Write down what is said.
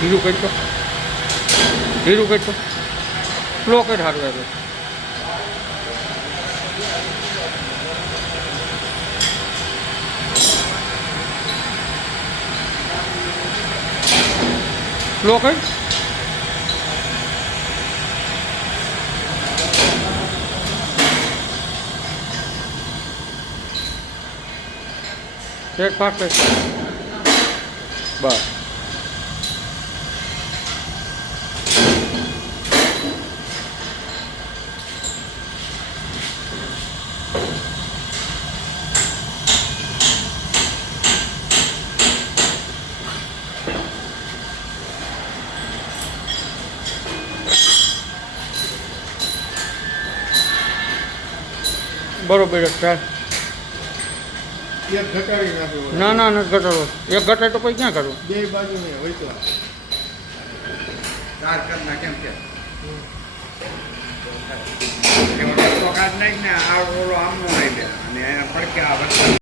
ધીરું કરતો ધીરું કરતો સ્લો કર સારું આવે સ્લો કર એક ફાસ્ટ બસ બરોબર ચાલ એક ઘટાડી નાખ્યો ના ના નથી ઘટાડો એક ઘટાડ તો પછી ક્યાં કરું બે બાજુ ને હોય તો ચાર કરના કેમ કે કાઢ નાખ ને આ ઓલો આમનો લઈ લે અને પડકે આ